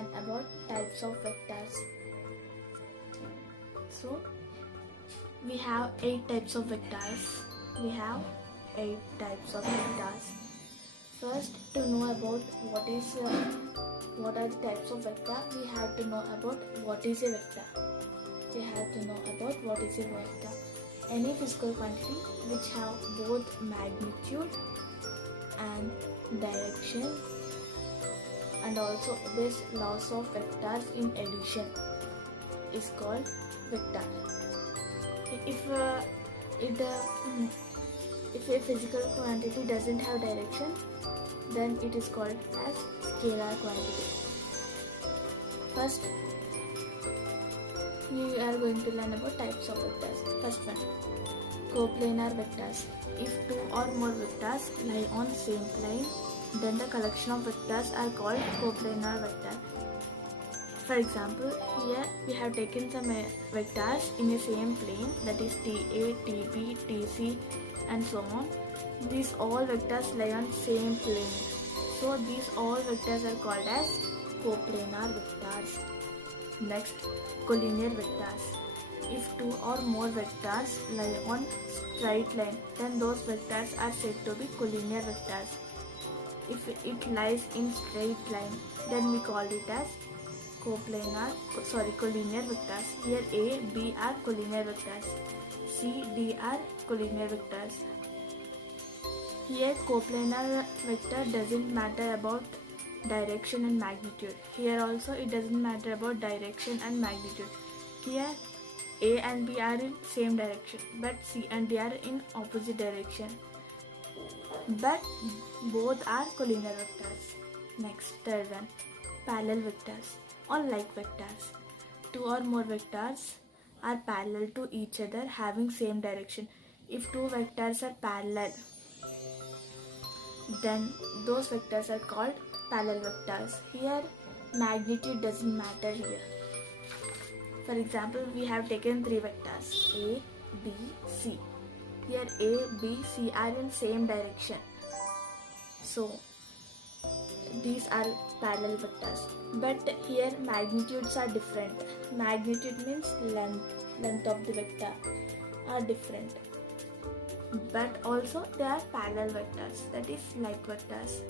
learn about types of vectors. So we have 8 types of vectors. First, to know about what are the types of vector, we have to know about what is a vector. Any physical quantity which have both magnitude and direction and also obeys laws of vectors in addition is called vector. If a physical quantity doesn't have direction, then it is called as scalar quantity. First, we are going to learn about types of vectors. First one, coplanar vectors. If two or more vectors lie on same plane, then the collection of vectors are called coplanar vector. For example, here we have taken some vectors in a same plane, that is TA, TB, TC and so on. These all vectors lie on same plane. So these all vectors are called as coplanar vectors. Next, collinear vectors. If two or more vectors lie on straight line, then those vectors are said to be collinear vectors. If it lies in straight line, then we call it as collinear vectors. Here A, B are collinear vectors. C, D are collinear vectors. Here coplanar vector doesn't matter about direction and magnitude. Here also it doesn't matter about direction and magnitude. Here A and B are in same direction, but C and D are in opposite direction. But both are collinear vectors. Next, third one, parallel vectors or like vectors. Two or more vectors are parallel to each other having same direction. If two vectors are parallel, then those vectors are called parallel vectors. Here magnitude doesn't matter here. For example, we have taken three vectors A, B, C. Here A, B, C are in same direction. So these are parallel vectors. But here magnitudes are different. Magnitude means length of the vector are different. But also they are parallel vectors, that is like vectors.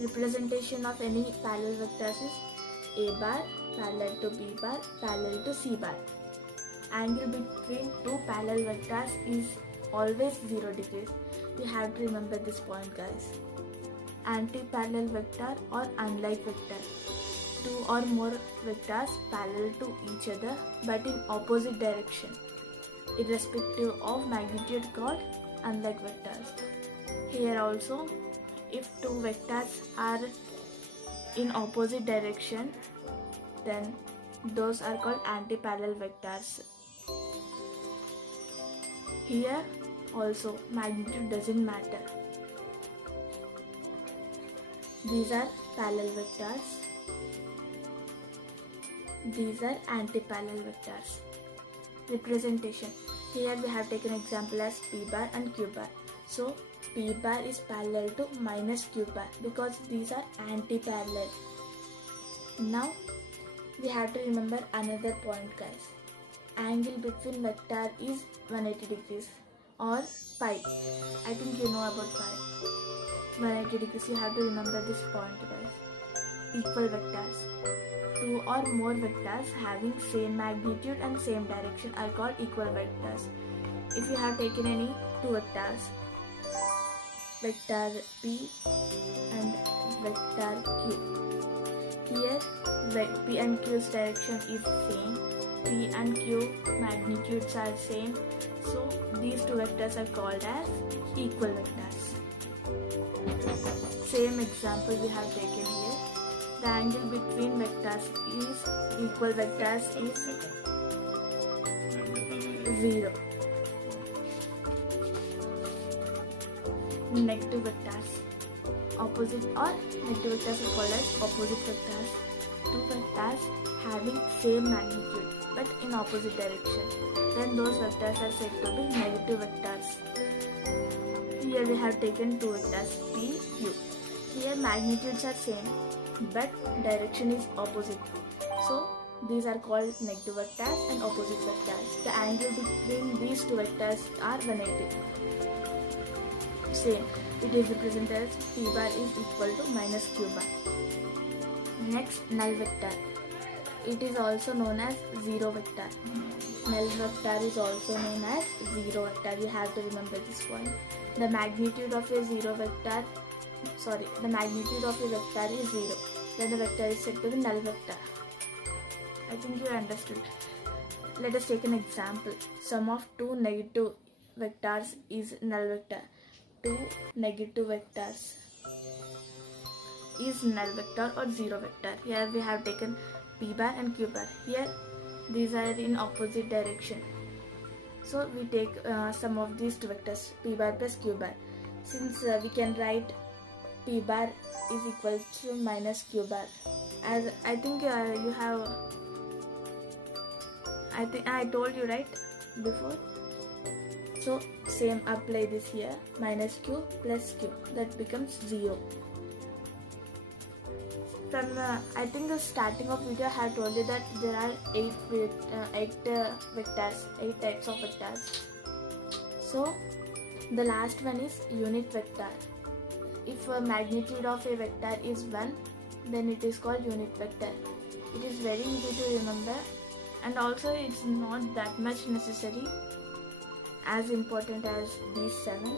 Representation of any parallel vectors is A bar parallel to B bar parallel to C bar. Angle between two parallel vectors is always 0 degrees. You have to remember this point, guys. Anti-parallel vector or unlike vector. Two or more vectors parallel to each other but in opposite direction, irrespective of magnitude, called unlike vectors. Here also, if two vectors are in opposite direction, then those are called anti-parallel vectors. Here also magnitude doesn't matter. These are parallel vectors. These are anti-parallel vectors. Representation. Here we have taken example as P bar and Q bar. So P bar is parallel to minus Q bar because these are anti-parallel. Now we have to remember another point, guys. Angle between vector is 180 degrees or pi. I think you know about pi. 180 degrees, you have to remember this point, guys. Equal vectors. Two or more vectors having same magnitude and same direction are called equal vectors. If you have taken any two vectors, vector P and vector Q. Here P and Q's direction is same. P and Q magnitudes are same. So these two vectors are called as equal vectors. Same example we have taken here. The angle between vectors is equal vectors is 0. Negative vectors. Opposite or negative vectors are called as opposite vectors. Two vectors having same magnitude but in opposite direction, then those vectors are said to be negative vectors. Here we have taken two vectors P, Q. Here magnitudes are same but direction is opposite. So these are called negative vectors and opposite vectors. The angle between these two vectors are 180. Same, it is represented as p bar is equal to minus q bar. Next, null vector. It is also known as zero vector. Null vector is also known as zero vector. You have to remember this point. The magnitude of a vector is 0. Then the vector is said to be null vector. I think you understood. Let us take an example. Sum of two negative vectors is null vector. Two negative vectors is null vector or zero vector. Here we have taken p bar and q bar. Here these are in opposite direction. So we take sum of these two vectors, p bar plus q bar. Since we can write p bar is equal to minus q bar. As I think I told you right before. So same apply this here, minus q plus q, that becomes 0. From I think the starting of video I had told you that there are 8 types of vectors. So the last one is unit vector. If a magnitude of a vector is 1, then it is called unit vector. It is very easy to remember, and also it's not that much necessary as important as these 7.